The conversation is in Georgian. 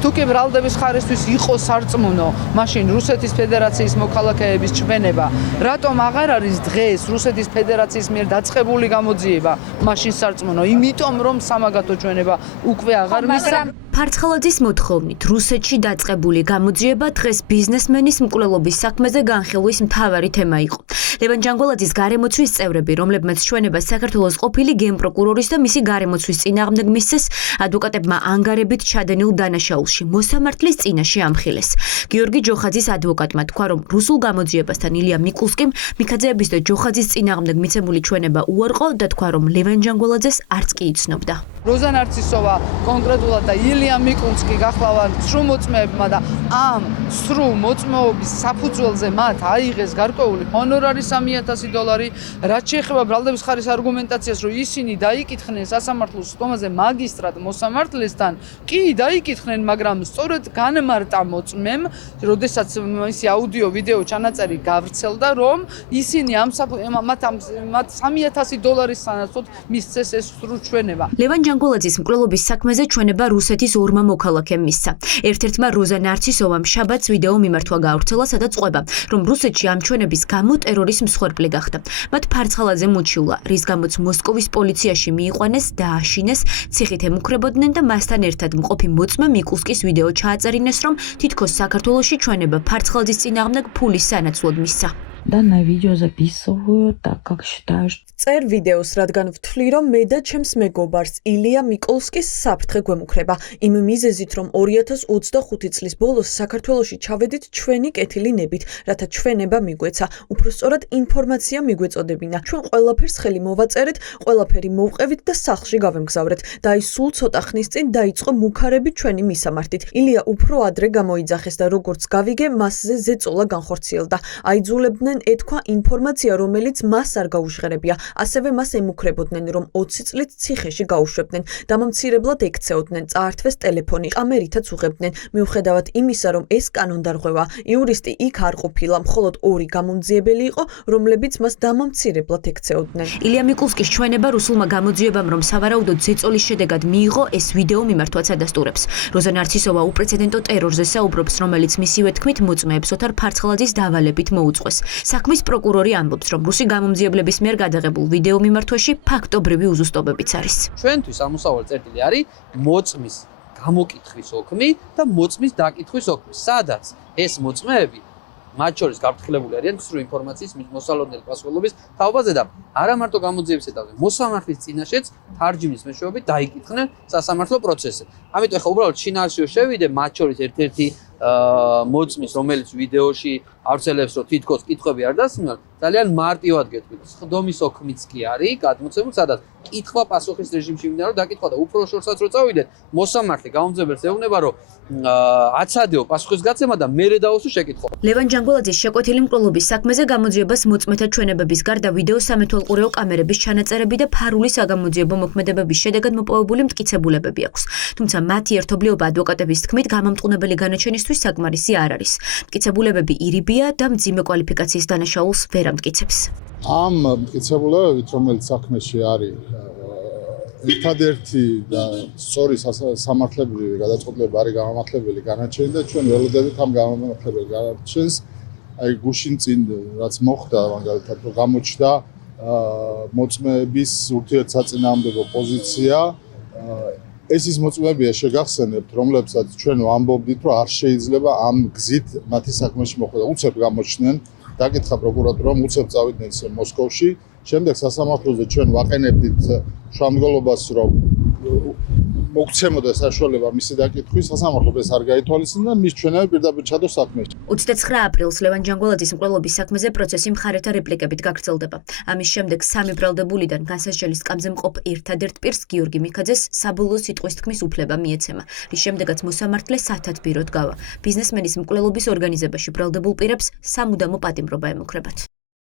თუ კი ბრალდების ხარისთვის იყო სარწმუნო, მაშინ რუსეთის ფედერაციის მოქალაქეების ჩვენება, რატომ აღარ არის დღეს რუსეთის ფედერაციის მიერ დაწყებული გამოძიება, მაშინ სარწმუნო, იმიტომ რომ სამაგათო ჩვენება უკვე აღარ მისცა. ფარცხალაძის მოთხოვნით რუსეთში დაწყებული გამოძიება დღეს ბიზნესმენის მკვლელობის საქმეზე განხილვის მთავარი თემა იყო. ლევან ჯანგველაძის გარემოცვის წევრები, რომლებმაც ჩვენებას საქართველოს ყოფილი გენპროკურორის და მისი გარემოცვის წინააღმდეგ მისცეს, ადვოკატებმა ანგარებით ჩადენილ დანაშაულში მოსამართლის წინაშე ამხილეს. გიორგი ჯოხაძის ადვოკატმა თქვა, რომ რუსულ გამოძიებასთან ილია მიკულსკიმ მიქაძეების და ჯოხაძის წინააღმდეგ მიცემული ჩვენება უარყო და თქვა, რომ ლევან ჯანგველაძეს არც კი იცნობდა. როზა ნარცისოვა კონკრეტულად და ილია მიკულსკი გახლავართ სრულ მოწმეებმა და ამ სრულ მოწმეობის საფუძველზე მათ აიღეს გარკვეული ჰონორარი $3,000, რაც შეეხება ბრალდების ხარის არგუმენტაციას, რომ ისინი დაიკითხნენ სასამართლოს სტომაზე მაგისტრატ მოსამართლესთან, კი დაიკითხნენ, მაგრამ სწორედ განმარტა მოწმემ, როდესაც მისი აუდიო ვიდეო ჩანაწერი გავრცელდა, რომ ისინი მათ $3,000 სანაცვლოდ მისცეს ეს სრულ ჩვენება. ლევან ჯანგველაძის მკვლელობის საქმეზე ჩვენება რუსეთის ორმა მოქალაქემ მისცა. ერთ-ერთმა როზა ნარცისოვამ შაბათს ვიდეო მიმართვა გაავრცელა, სადაც ყვება, რომ რუსეთში ამ ჩვენების გამო ტერორის მსხვერპლი გახდა. მათ ფარცხალაძემ უჩიულა, რის გამოც მოსკოვის პოლიციაში მიიყვანეს, დააშინეს, ციხით ემუქრებოდნენ და მასთან ერთად მყოფი მოწმე მიკულსკის ვიდეო ჩააწერინეს, რომ თითქოს საქართველოში ჩვენება ფარცხალაძის წინააღმდეგ ფულის სანაცვლოდ მისცა. Данное видео записываю, так как считаю, что წერ ვიდეოს, რადგან ვთვლი, რომ მე და ჩემს მეგობარს ილია მიკულსკის საფრთხე გვემუქრება. იმ მიზეზით, რომ 2025 წლის ბოლოს საქართველოში ჩავედით ჩვენი კეთილი ნებით, რათა ჩვენება მიგვეცა. უფრო სწორად ინფორმაცია მიგვეწოდებინა. ჩვენ ყველაფერს ხელი მოვაწერეთ, ყველაფერი მოვყევით და სახლში გავემგზავრეთ. და აი სულ ცოტა ხნის წინ დაიწყო მუქარები ჩვენი მისამართით. ილია უფრო ადრე გამოიძახეს და როგორც გავიგე, მასზე ზეწოლა განხორციელდა. აიძულებდნენ ეთქვა ინფორმაცია, რომელიც მას არ გაუჟღერებია. ასევე მას ემუქრებოდნენ, რომ 20 წლით ციხეში გაუშვებდნენ, დამამცირებლად ექცეოდნენ, წაართვეს ტელეფონი, კამერითაც უღებდნენ. მიუხედავად იმისა, რომ ეს კანონდარღვევა, იურისტი იქ არ ყოფილა, მხოლოდ ორი გამომძიებელი იყო, რომლებიც მას დამამცირებლად ექცეოდნენ. ილია მიკულსკის ჩვენება რუსულმა გამოძიებამ, რომ სავარაუდოდ ზეწოლის შედეგად მიიღო, ეს ვიდეო მიმართვაც ადასტურებს. როზა ნარცისოვა უპრეცედენტო ტერორზე საუბრობს, რომელიც მისივე თქმით მოწმეებს ოთარ ფარცხალაძის დავალებით მოუწყვეს. საქმის პროკურორი ამბობს, რომ რუსი გამომძიებლების მიერ გადაღებულ ვიდეო მიმართვაში ფაქტობრივი უზუსტობებიც არის. ჩვენთვის ამოსავალი წერტილი არის მოწმის გამოკითხვის ოქმი და მოწმის დაკითხვის ოქმი, სადაც ეს მოწმეები მათ შორის გაფრთხილებული არიან სრულ ინფორმაციის მოსალოდნელი პასუხისმგებლობის თაობაზე და არა მარტო გამოძიების ეტაპზე, მოსამართლის წინაშეც თარჯიმნის მეშვეობით დაიკითხნენ სასამართლო პროცესზე. ამიტომ ახლა უბრალოდ შინაარსიო შევიდე მათ შორის ერთ-ერთი მოწმის, რომელიც ვიდეოში ავრცელებს, რომ თითქოს კითხვები არ დასმიან, ძალიან მარტივად გეტყვით. სხდომის ოქმიც კი არის გადმოცემული, სადაც კითხვა პასუხის რეჟიმში მიმდინარეობს დაკითხვა და უფრო შორსაც რო წავიდეთ, მოსამართლე გამომძიებელს ეუბნება, რომ აცადეო პასუხის გაცემა და მერე დაუსვა შეკითხვა. ლევან ჯანგველაძის შეკვეთილი მკვლელობის საქმეზე გამოძიებას მოწმეთა ჩვენებების გარდა ვიდეო სამეთვალყურეო კამერების ჩანაწერები და ფარული საგამოძიებო მოქმედებების შედეგად მოპოვებული მტკიცებულებები აქვს. თუმცა მათი ერთობლიობა ადვოკატების თქმით გამამტყუნებელი განაჩენისთვის საკმარისი არ არის. მტკიცებულებები ირიბია და მძიმე კვალიფიკაციის დანაშაულს ვერ ამტკიცებს. ამ მტკიცებულებებით, რომელიც საქმეში არის ერთადერთი და სწორი სამართლებრივი გადაწყვეტილება არის გამამართლებელი განაჩენი და ჩვენ ველოდებით ამ გამამართლებელ განაჩენს აი გუშინ წინ რაც მოხდა მაგალითად რომ გამოჩნდა მოწმეების ურთიერთსაწინააღმდეგო პოზიცია ეს ის მოწმეებია შეგახსენებთ რომლებსაც ჩვენ ვამბობდით რომ არ შეიძლება ამ გზით მათი საქმეში მოხვდა უცებ გამოჩნდნენ დაკითხა პროკურატურამ უცებ წავიდნენ მოსკოვში შემდეგ სასამართლოზე ჩვენ ვაყენებდით შუამდგომლობას რომ მოგცემოდა საშუალება მისი დაკითხვის სასამართლომ ეს არ გაითვალისწინა და მის ჩვენები პირდაპირ ჩადო საქმეში 29 აპრილს ლევან ჯანგველაძის მკვლელობის საქმეზე პროცესი მხარეთა რეპლიკებით გაგრძელდება. ამის შემდეგ სამი ბრალდებულიდან განსასჯელის სკამზე მყოფ ერთადერთ პირს გიორგი მიქაძეს საბოლოო სიტყვის თქმის უფლება მიეცემა, რის შემდეგაც მოსამართლე სათათბიროდ გავა. ბიზნესმენის მკვლელობის ორგანიზებაში ბრალდებულ პირებს სამუდამო პატიმრობა ემუქრებათ.